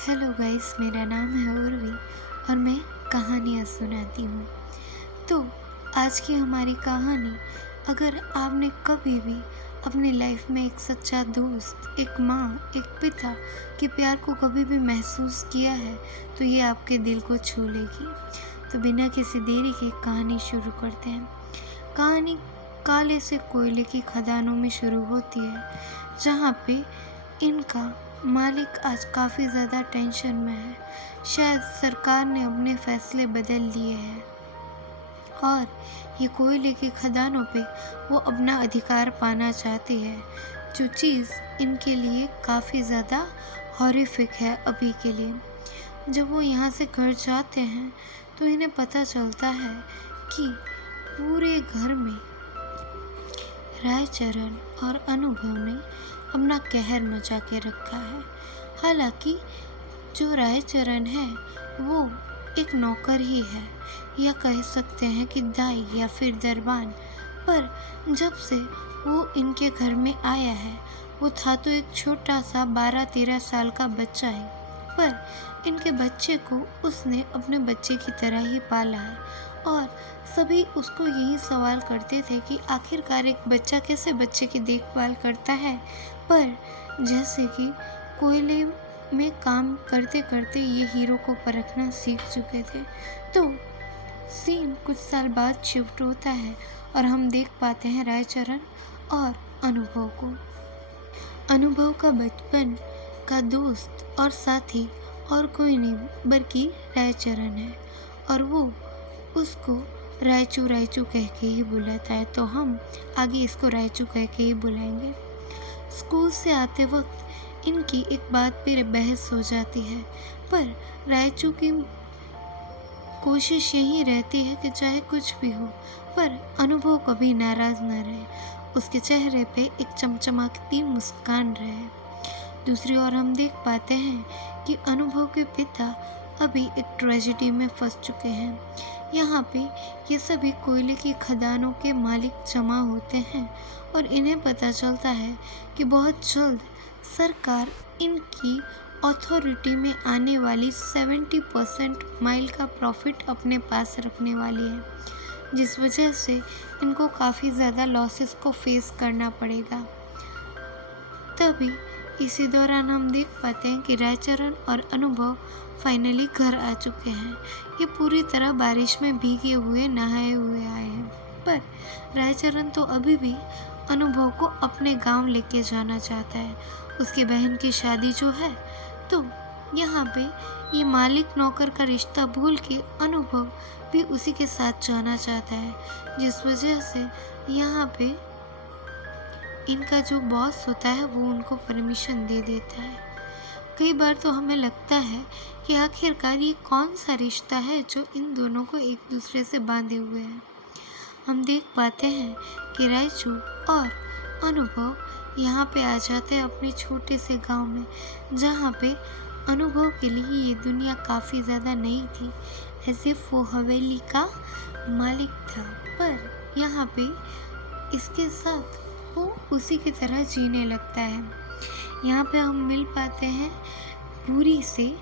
Hello guys, मेरा नाम है उर्वी और मैं कहानियाँ सुनाती हूँ। तो आज की हमारी कहानी, अगर आपने कभी भी अपनी लाइफ में एक सच्चा दोस्त, एक माँ, एक पिता के प्यार को कभी भी महसूस किया है तो ये आपके दिल को छू लेगी। तो बिना किसी देरी के कहानी शुरू करते हैं। कहानी काले से कोयले की खदानों में शुरू होती है, जहाँ पे इनका मालिक आज काफ़ी ज़्यादा टेंशन में है। शायद सरकार ने अपने फैसले बदल लिए हैं और ये कोयले की खदानों पे वो अपना अधिकार पाना चाहती है, जो चीज़ इनके लिए काफ़ी ज़्यादा हॉरिफिक है अभी के लिए। जब वो यहाँ से घर जाते हैं तो इन्हें पता चलता है कि पूरे घर में रायचरण और अनुभव ने अपना कहर मचा के रखा है। हालांकि जो रायचरण है वो एक नौकर ही है, या कह सकते हैं कि दाई या फिर दरबान। पर जब से वो इनके घर में आया है, वो था तो एक छोटा सा 12-13 साल का बच्चा है, पर इनके बच्चे को उसने अपने बच्चे की तरह ही पाला है। और सभी उसको यही सवाल करते थे कि आखिरकार एक बच्चा कैसे बच्चे की देखभाल करता है। पर जैसे कि कोयले में काम करते करते ये हीरो को परखना सीख चुके थे, तो सीन कुछ साल बाद शिफ्ट होता है और हम देख पाते हैं रायचरण और अनुभव को। अनुभव का बचपन का दोस्त और साथी और कोई नहीं बल्कि रायचरण है, और वो उसको रायचू रायचू कह के ही बुलाता है, तो हम आगे इसको रायचू कह के ही बुलाएंगे। स्कूल से आते वक्त इनकी एक बात पे बहस हो जाती है, पर रायचू की कोशिश यही रहती है कि चाहे कुछ भी हो, पर अनुभव कभी नाराज न रहे, उसके चेहरे पे एक चमचमाती मुस्कान रहे। दूसरी ओर हम देख पाते हैं कि अनुभव के पिता अभी एक ट्रेजेडी में फंस चुके हैं। यहाँ पे ये सभी कोयले की खदानों के मालिक जमा होते हैं और इन्हें पता चलता है कि बहुत जल्द सरकार इनकी अथॉरिटी में आने वाली 70% माइल का प्रॉफिट अपने पास रखने वाली है, जिस वजह से इनको काफ़ी ज़्यादा लॉसेस को फेस करना पड़ेगा। तभी इसी दौरान हम देख पाते हैं कि रायचरण और अनुभव फाइनली घर आ चुके हैं। ये पूरी तरह बारिश में भीगे हुए नहाए हुए आए हैं, पर रायचरण तो अभी भी अनुभव को अपने गांव लेके जाना चाहता है। उसकी बहन की शादी जो है, तो यहाँ पे ये मालिक नौकर का रिश्ता भूल के अनुभव भी उसी के साथ जाना चाहता है, जिस वजह से यहाँ पे इनका जो बॉस होता है वो उनको परमिशन दे देता है। कई बार तो हमें लगता है कि आखिरकार ये कौन सा रिश्ता है जो इन दोनों को एक दूसरे से बांधे हुए है। हम देख पाते हैं कि रायचू और अनुभव यहाँ पे आ जाते हैं अपने छोटे से गांव में, जहाँ पे अनुभव के लिए ये दुनिया काफ़ी ज़्यादा नई थी, ऐसे वो हवेली का मालिक था। पर यहाँ पे इसके साथ वो उसी की तरह जीने लगता है। यहाँ पे हम मिल पाते हैं भूरी से,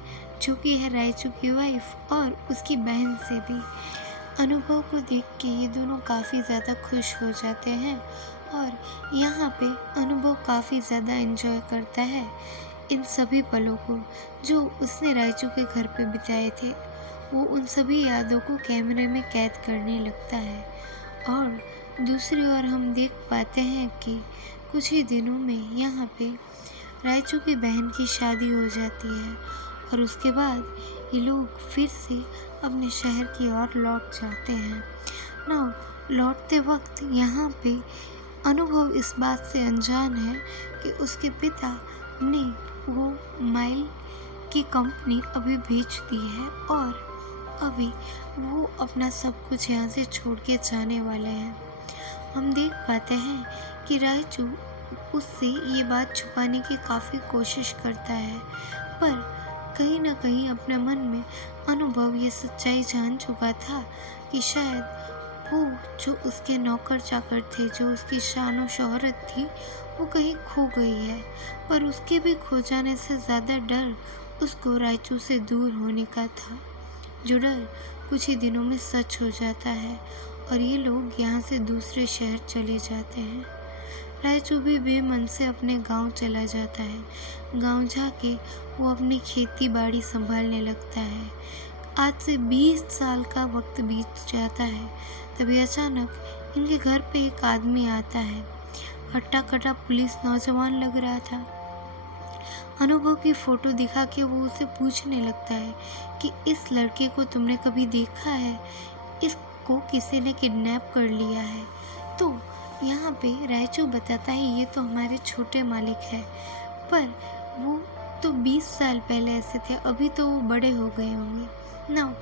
जो कि है रायचू की वाइफ, और उसकी बहन से भी। अनुभव को देख के ये दोनों काफ़ी ज़्यादा खुश हो जाते हैं और यहाँ पे अनुभव काफ़ी ज़्यादा एंजॉय करता है इन सभी पलों को जो उसने रायचू के घर पे बिताए थे। वो उन सभी यादों को कैमरे में कैद करने लगता है। और दूसरी ओर हम देख पाते हैं कि कुछ ही दिनों में यहाँ पे रायचू की बहन की शादी हो जाती है और उसके बाद ये लोग फिर से अपने शहर की ओर लौट जाते हैं। लौटते वक्त यहाँ पे अनुभव इस बात से अनजान है कि उसके पिता ने वो माइल की कंपनी अभी बेच दी है और अभी वो अपना सब कुछ यहाँ से छोड़ के जाने वाले हैं। हम देख पाते हैं कि रायचू उससे ये बात छुपाने की काफ़ी कोशिश करता है, पर कहीं ना कहीं अपने मन में अनुभव ये सच्चाई जान चुका था कि शायद वो जो उसके नौकर चाकर थे, जो उसकी शान और शोहरत थी, वो कहीं खो गई है। पर उसके भी खो जाने से ज़्यादा डर उसको रायचू से दूर होने का था, जो डर कुछ ही दिनों में सच हो जाता है और ये लोग यहाँ से दूसरे शहर चले जाते हैं। रायचू भी बेमन से अपने गांव चला जाता है। गांव जाके वो अपनी खेती बाड़ी संभालने लगता है। आज से 20 साल का वक्त बीत जाता है। तभी अचानक इनके घर पे एक आदमी आता है। हट्टा कट्टा पुलिस नौजवान लग रहा था। अनुभव की फोटो दिखा के वो उसे पूछने लगता है कि इस लड़के को तुमने कभी देखा है? इसको किसी ने किडनैप कर लिया है। तो यहाँ पे रायचू बताता है ये तो हमारे छोटे मालिक है, पर वो तो 20 साल पहले ऐसे थे, अभी तो वो बड़े हो गए होंगे ना।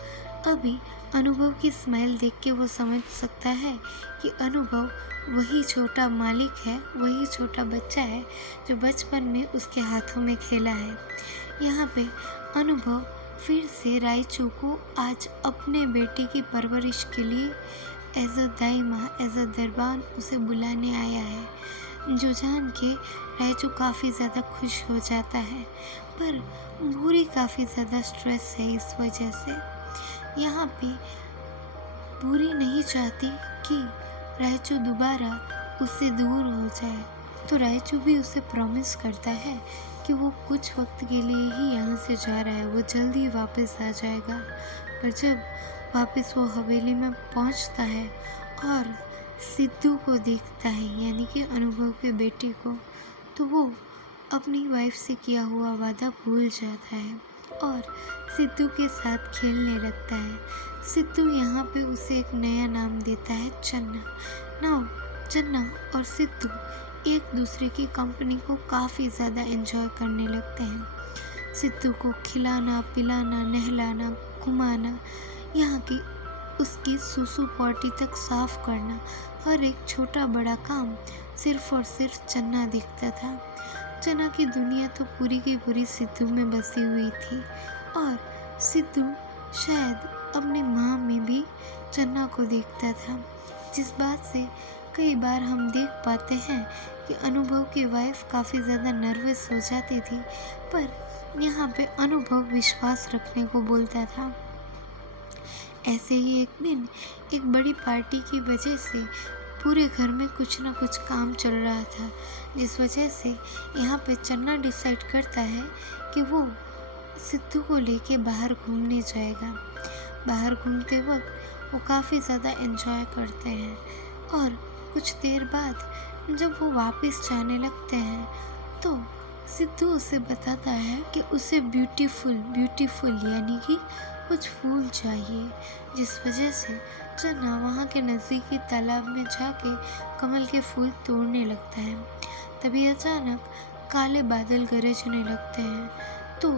अभी अनुभव की स्माइल देख के वो समझ सकता है कि अनुभव वही छोटा मालिक है, वही छोटा बच्चा है जो बचपन में उसके हाथों में खेला है। यहाँ पे अनुभव फिर से रायचू को आज अपने बेटे की परवरिश के लिए एज अ दाई माँ, एज अ दरबान उसे बुलाने आया है, जो जान के रायचू काफ़ी ज़्यादा खुश हो जाता है। पर भूरी काफ़ी ज़्यादा स्ट्रेस है इस वजह से। यहाँ पे भूरी नहीं चाहती कि रायचू दोबारा उससे दूर हो जाए, तो रायचू भी उसे प्रॉमिस करता है कि वो कुछ वक्त के लिए ही यहाँ से जा रहा है, वो जल्दी वापस आ जाएगा। पर जब वापस वो हवेली में पहुँचता है और सिद्धू को देखता है, यानी कि अनुभव के बेटे को, तो वो अपनी वाइफ से किया हुआ वादा भूल जाता है और सिद्धू के साथ खेलने लगता है। सिद्धू यहाँ पे उसे एक नया नाम देता है, चन्ना। चन्ना और सिद्धू एक दूसरे की कंपनी को काफ़ी ज़्यादा एंजॉय करने लगते हैं। सिद्धू को खिलाना, पिलाना, नहलाना, घुमाना, यहाँ की उसकी सुसु पॉटी तक साफ करना, हर एक छोटा बड़ा काम सिर्फ और सिर्फ चन्ना देखता था। चन्ना की दुनिया तो पूरी की पूरी सिद्धू में बसी हुई थी और सिद्धू शायद अपनी माँ में भी चन्ना को देखता था, जिस बात से कई बार हम देख पाते हैं कि अनुभव की वाइफ काफ़ी ज़्यादा नर्वस हो जाती थी, पर यहाँ पे अनुभव विश्वास रखने को बोलता था। ऐसे ही एक दिन एक बड़ी पार्टी की वजह से पूरे घर में कुछ ना कुछ काम चल रहा था, जिस वजह से यहाँ पे चन्ना डिसाइड करता है कि वो सिद्धू को लेके बाहर घूमने जाएगा। बाहर घूमते वक्त वो काफ़ी ज़्यादा एंजॉय करते हैं और कुछ देर बाद जब वो वापस जाने लगते हैं तो सिद्धू उसे बताता है कि उसे ब्यूटीफुल यानी कि कुछ फूल चाहिए, जिस वजह से चन्ना वहाँ के नज़दीकी तालाब में जाके कमल के फूल तोड़ने लगता है। तभी अचानक काले बादल गरजने लगते हैं, तो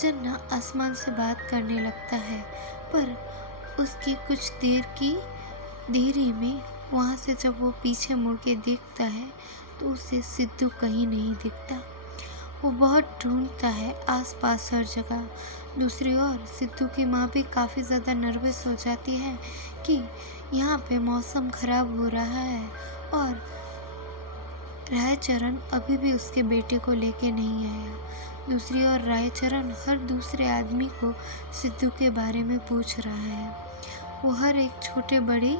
चन्ना आसमान से बात करने लगता है, पर उसकी कुछ देर की देरी में वहाँ से जब वो पीछे मुड़ के देखता है तो उसे सिद्धू कहीं नहीं दिखता। वो बहुत ढूंढता है आसपास हर जगह। दूसरी ओर सिद्धू की माँ भी काफ़ी ज़्यादा नर्वस हो जाती है कि यहाँ पे मौसम ख़राब हो रहा है और रायचरण अभी भी उसके बेटे को लेके नहीं आया। दूसरी ओर रायचरण हर दूसरे आदमी को सिद्धू के बारे में पूछ रहा है। वो हर एक छोटे बड़े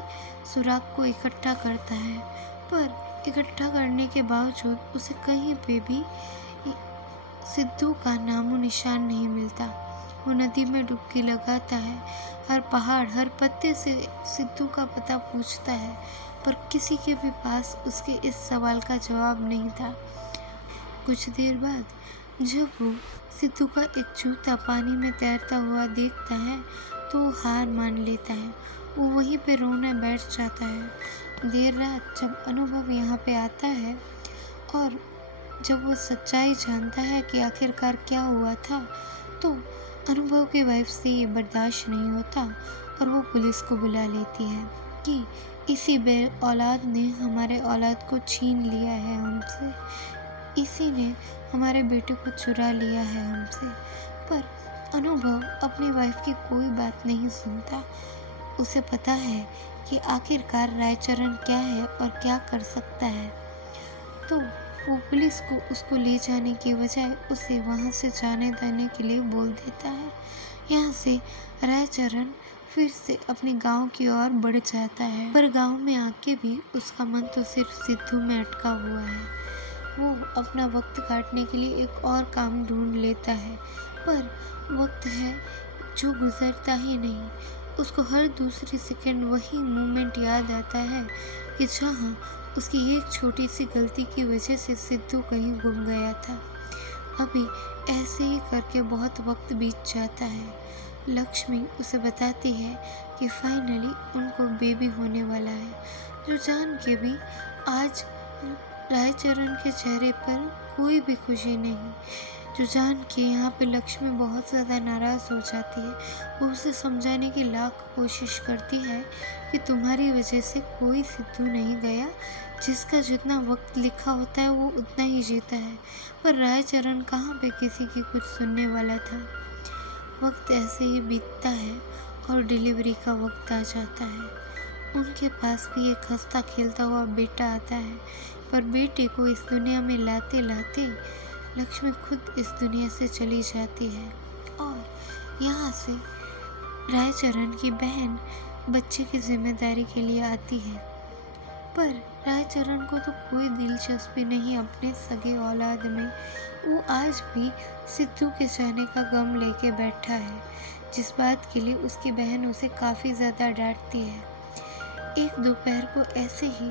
सुराग को इकट्ठा करता है, पर इकट्ठा करने के बावजूद उसे कहीं पे भी सिद्धू का नामो निशान नहीं मिलता। वो नदी में डुबकी लगाता है, हर पहाड़ हर पत्ते से सिद्धू का पता पूछता है, पर किसी के भी पास उसके इस सवाल का जवाब नहीं था। कुछ देर बाद जब वो सिद्धू का एक जूता पानी में तैरता हुआ देखता है तो वो हार मान लेता है। वो वहीं पे रोने बैठ जाता है। देर रात जब अनुभव यहाँ पे आता है और जब वो सच्चाई जानता है कि आखिरकार क्या हुआ था, तो अनुभव की वाइफ से ये बर्दाश्त नहीं होता और वो पुलिस को बुला लेती है कि इसी बे औलाद ने हमारे औलाद को छीन लिया है हमसे, इसी ने हमारे बेटे को चुरा लिया है हमसे। पर अनुभव अपनी वाइफ की कोई बात नहीं सुनता। उसे पता है कि आखिरकार रायचरण क्या है और क्या कर सकता है। तो वो पुलिस को उसको ले जाने की बजाय उसे वहाँ से जाने देने के लिए बोल देता है। यहाँ से रायचरण फिर से अपने गांव की ओर बढ़ जाता है, पर गांव में आके भी उसका मन तो सिर्फ सिद्धू में अटका हुआ है। वो अपना वक्त काटने के लिए एक और काम ढूंढ लेता है, पर वक्त है जो गुजरता ही नहीं। उसको हर दूसरी सेकंड वही मोमेंट याद आता है कि जहाँ उसकी एक छोटी सी गलती की वजह से सिद्धू कहीं गुम गया था। अभी ऐसे ही करके बहुत वक्त बीत जाता है। लक्ष्मी उसे बताती है कि फाइनली उनको बेबी होने वाला है, जो जान के भी आज रायचरण के चेहरे पर कोई भी खुशी नहीं। जो जान के यहाँ पे लक्ष्मी बहुत ज़्यादा नाराज़ हो जाती है। वो उसे समझाने की लाख कोशिश करती है कि तुम्हारी वजह से कोई सिद्धू नहीं गया, जिसका जितना वक्त लिखा होता है वो उतना ही जीता है। पर रायचरण कहाँ पे किसी की कुछ सुनने वाला था। वक्त ऐसे ही बीतता है और डिलीवरी का वक्त आ जाता है। उनके पास भी एक हंसता खेलता हुआ बेटा आता है, पर बेटे को इस दुनिया में लाते लाते लक्ष्मी खुद इस दुनिया से चली जाती है और यहाँ से रायचरण की बहन बच्चे की जिम्मेदारी के लिए आती है। पर रायचरण को तो कोई दिलचस्पी नहीं अपने सगे औलाद में। वो आज भी सिद्धू के जाने का गम लेके बैठा है, जिस बात के लिए उसकी बहन उसे काफ़ी ज़्यादा डांटती है। एक दोपहर को ऐसे ही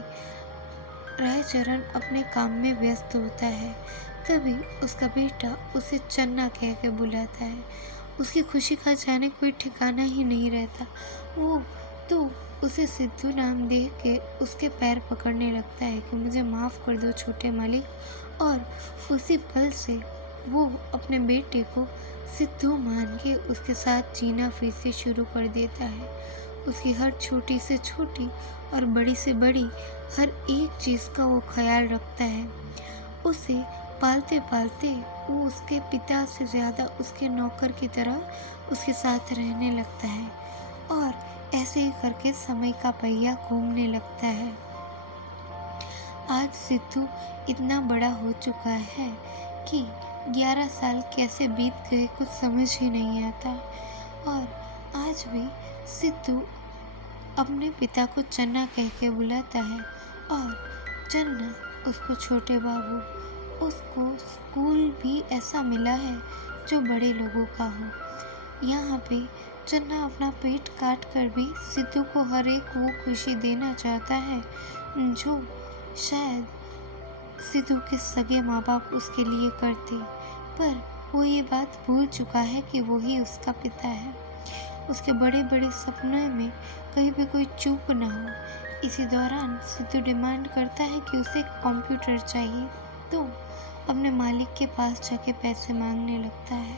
रायचरण अपने काम में व्यस्त होता है, तभी उसका बेटा उसे चन्ना कह के बुलाता है। उसकी खुशी का जाने कोई ठिकाना ही नहीं रहता। वो तो उसे सिद्धू नाम दे के उसके पैर पकड़ने लगता है कि मुझे माफ़ कर दो छोटे मालिक, और उसी पल से वो अपने बेटे को सिद्धू मान के उसके साथ जीना फिर से शुरू कर देता है। उसकी हर छोटी से छोटी और बड़ी से बड़ी हर एक चीज़ का वो ख्याल रखता है। उसे पालते पालते वो उसके पिता से ज़्यादा उसके नौकर की तरह उसके साथ रहने लगता है और ऐसे ही करके समय का पहिया घूमने लगता है। आज सिद्धू इतना बड़ा हो चुका है कि 11 साल कैसे बीत गए कुछ समझ ही नहीं आता, और आज भी सिद्धू अपने पिता को चन्ना कह के बुलाता है और चन्ना उसको छोटे बाबू। उसको स्कूल भी ऐसा मिला है जो बड़े लोगों का हो। यहाँ पे चन्ना अपना पेट काट कर भी सिद्धू को हर एक वो खुशी देना चाहता है जो शायद सिद्धू के सगे माँ बाप उसके लिए करते, पर वो ये बात भूल चुका है कि वो ही उसका पिता है। उसके बड़े बड़े सपनों में कहीं भी कोई चूक ना हो। इसी दौरान सिद्धू डिमांड करता है कि उसे कंप्यूटर चाहिए, तो अपने मालिक के पास जाके पैसे मांगने लगता है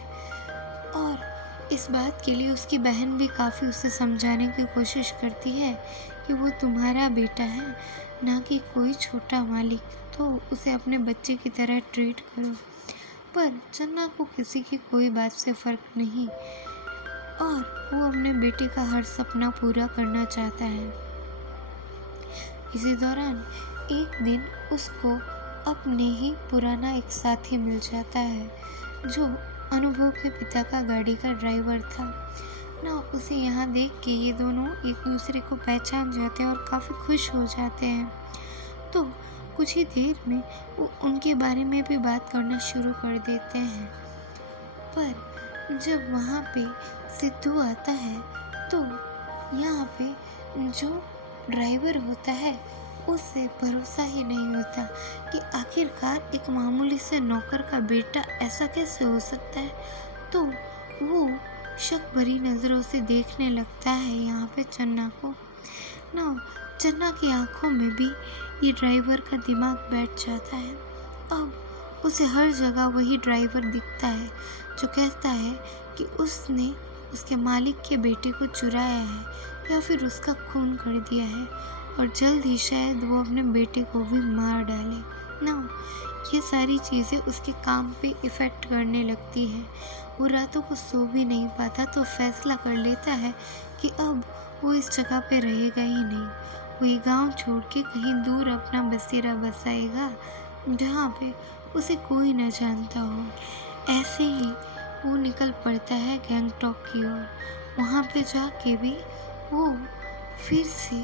और इस बात के लिए उसकी बहन भी काफ़ी उसे समझाने की कोशिश करती है कि वो तुम्हारा बेटा है, ना कि कोई छोटा मालिक, तो उसे अपने बच्चे की तरह ट्रीट करो। पर चन्ना को किसी की कोई बात से फ़र्क नहीं और वो अपने बेटे का हर सपना पूरा करना चाहता है। इसी दौरान एक दिन उसको अपने ही पुराना एक साथी मिल जाता है जो अनुभव के पिता का गाड़ी का ड्राइवर था ना। उसे यहाँ देख के ये दोनों एक दूसरे को पहचान जाते हैं और काफ़ी खुश हो जाते हैं। तो कुछ ही देर में वो उनके बारे में भी बात करना शुरू कर देते हैं। पर जब वहाँ पे सिद्धू आता है तो यहाँ पे जो ड्राइवर होता है उससे भरोसा ही नहीं होता कि आखिरकार एक मामूली से नौकर का बेटा ऐसा कैसे हो सकता है। तो वो शक भरी नज़रों से देखने लगता है यहाँ पे चन्ना को ना। चन्ना की आंखों में भी ये ड्राइवर का दिमाग बैठ जाता है। अब उसे हर जगह वही ड्राइवर दिखता है जो कहता है कि उसने उसके मालिक के बेटे को चुराया है या फिर उसका खून कर दिया है और जल्द ही शायद वो अपने बेटे को भी मार डाले ना। ये सारी चीज़ें उसके काम पे इफ़ेक्ट करने लगती है। वो रातों को सो भी नहीं पाता, तो फैसला कर लेता है कि अब वो इस जगह पे रहेगा ही नहीं। वो ये गांव छोड़ के कहीं दूर अपना बसेरा बसाएगा जहाँ पे उसे कोई न जानता हो। ऐसे ही वो निकल पड़ता है गैंगटॉक की ओर। वहाँ पे जाके भी वो फिर से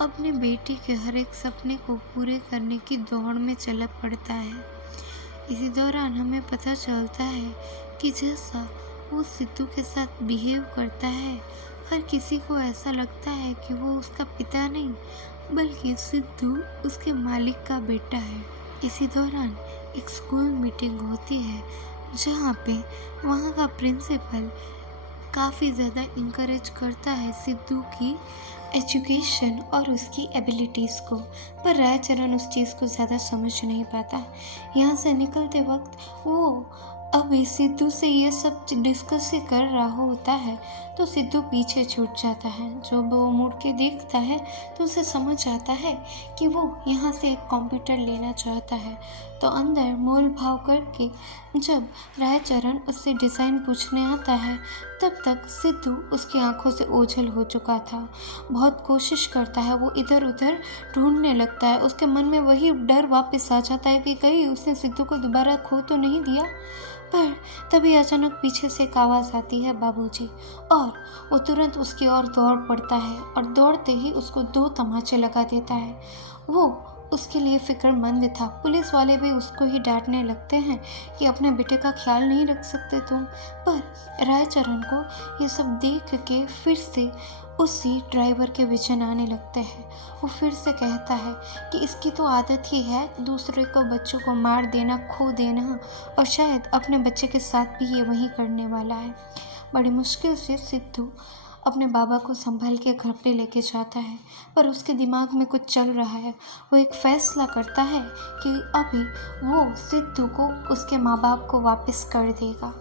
अपने बेटी के हर एक सपने को पूरे करने की दौड़ में चला पड़ता है। इसी दौरान हमें पता चलता है कि जैसा वो सिद्धू के साथ बिहेव करता है, हर किसी को ऐसा लगता है कि वो उसका पिता नहीं बल्कि सिद्धू उसके मालिक का बेटा है। इसी दौरान एक स्कूल मीटिंग होती है जहाँ पे वहाँ का प्रिंसिपल काफ़ी ज़्यादा इंकरेज करता है सिद्धू की एजुकेशन और उसकी एबिलिटीज़ को, पर रायचरण उस चीज़ को ज़्यादा समझ नहीं पाता। यहाँ से निकलते वक्त वो अभी सिद्धू से ये सब डिस्कस ही कर रहा होता है तो सिद्धू पीछे छूट जाता है। जब वो मुड़ के देखता है तो उसे समझ आता है कि वो यहाँ से एक कंप्यूटर लेना चाहता है। तो अंदर मोल भाव करके जब रायचरण उससे डिज़ाइन पूछने आता है तब तक सिद्धू उसकी आंखों से ओझल हो चुका था। बहुत कोशिश करता है, वो इधर उधर ढूंढने लगता है। उसके मन में वही डर वापस आ जाता है कि कहीं उसने सिद्धू को दोबारा खो तो नहीं दिया। पर तभी अचानक पीछे से एक आवाज़ आती है, बाबूजी, और वो तुरंत उसकी ओर दौड़ पड़ता है और दौड़ते ही उसको 2 तमाचे लगा देता है। वो उसके लिए फिक्रमंद था। पुलिस वाले भी उसको ही डांटने लगते हैं कि अपने बेटे का ख्याल नहीं रख सकते तुम। पर रायचरण को ये सब देख के फिर से उसी ड्राइवर के विजन आने लगते हैं। वो फिर से कहता है कि इसकी तो आदत ही है दूसरे को बच्चों को मार देना, खो देना, और शायद अपने बच्चे के साथ भी ये वही करने वाला है। बड़ी मुश्किल से सिद्धू अपने बाबा को संभाल के घर पे लेके जाता है, पर उसके दिमाग में कुछ चल रहा है। वो एक फैसला करता है कि अभी वो सिद्धू को उसके माँ बाप को वापस कर देगा।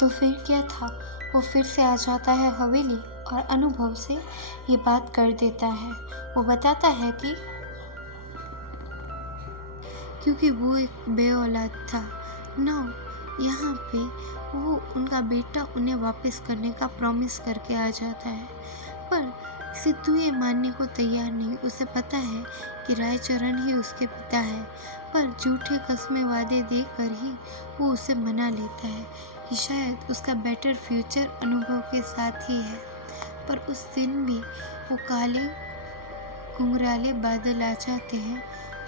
तो फिर क्या था, वो फिर से आ जाता है हवेली और अनुभव से ये बात कर देता है। वो बताता है कि क्योंकि वो एक बे औलाद था ना, यहाँ पे वो उनका बेटा उन्हें वापस करने का प्रॉमिस करके आ जाता है। पर सिद्धू ये मानने को तैयार नहीं। उसे पता है कि रायचरण ही उसके पिता है, पर झूठे कस्में वादे देकर ही वो उसे मना लेता है कि शायद उसका बेटर फ्यूचर अनुभव के साथ ही है। पर उस दिन भी वो काले घुंघराले बादल आ जाते हैं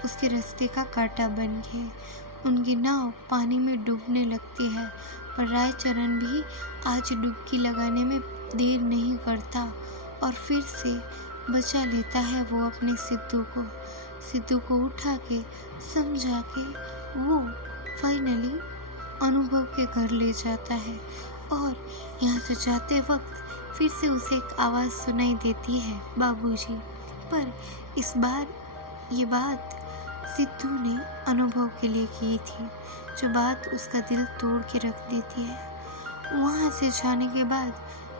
उसके रास्ते का कांटा बन के। उनकी नाव पानी में डूबने लगती है, पर रायचरण भी आज डुबकी लगाने में देर नहीं करता और फिर से बचा लेता है वो अपने सिद्धू को उठा के समझा के वो फाइनली अनुभव के घर ले जाता है। और यहाँ से जाते वक्त फिर से उसे एक आवाज़ सुनाई देती है, बाबूजी। पर इस बार ये बात सिद्धू ने अनुभव के लिए की थी, जो बात उसका दिल तोड़ के रख देती है। वहाँ से जाने के बाद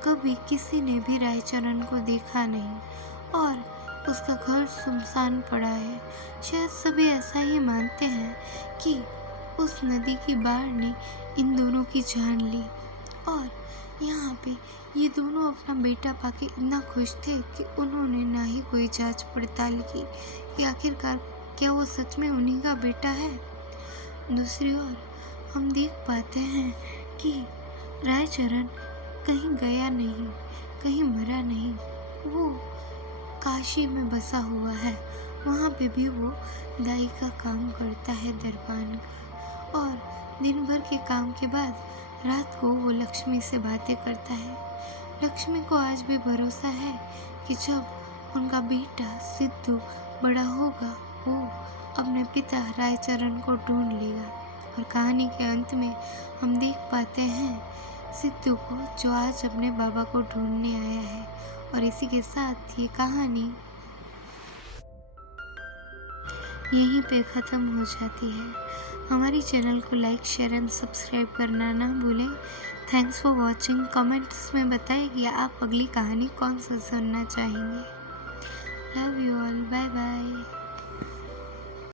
कभी किसी ने भी रायचरण को देखा नहीं और उसका घर सुनसान पड़ा है। शायद सभी ऐसा ही मानते हैं कि उस नदी की बाढ़ ने इन दोनों की जान ली। और यहाँ पे ये दोनों अपना बेटा पाके इतना खुश थे कि उन्होंने ना ही कोई जांच पड़ताल की कि आखिरकार क्या वो सच में उन्हीं का बेटा है। दूसरी ओर हम देख पाते हैं कि रायचरण कहीं गया नहीं, कहीं मरा नहीं, वो काशी में बसा हुआ है। वहाँ पे भी वो दाई का काम करता है, दरबान का, और दिन भर के काम के बाद रात को वो लक्ष्मी से बातें करता है। लक्ष्मी को आज भी भरोसा है कि जब उनका बेटा सिद्धू बड़ा होगा वो अपने पिता रायचरण को ढूंढ लेगा। और कहानी के अंत में हम देख पाते हैं सिद्धू को, जो आज अपने बाबा को ढूंढने आया है। और इसी के साथ ये कहानी यहीं पे ख़त्म हो जाती है। हमारी चैनल को लाइक, शेयर एंड सब्सक्राइब करना ना भूलें। Thanks for watching. कमेंट्स में बताइए कि आप अगली कहानी कौन सा सुनना चाहेंगे। Love you all, bye bye.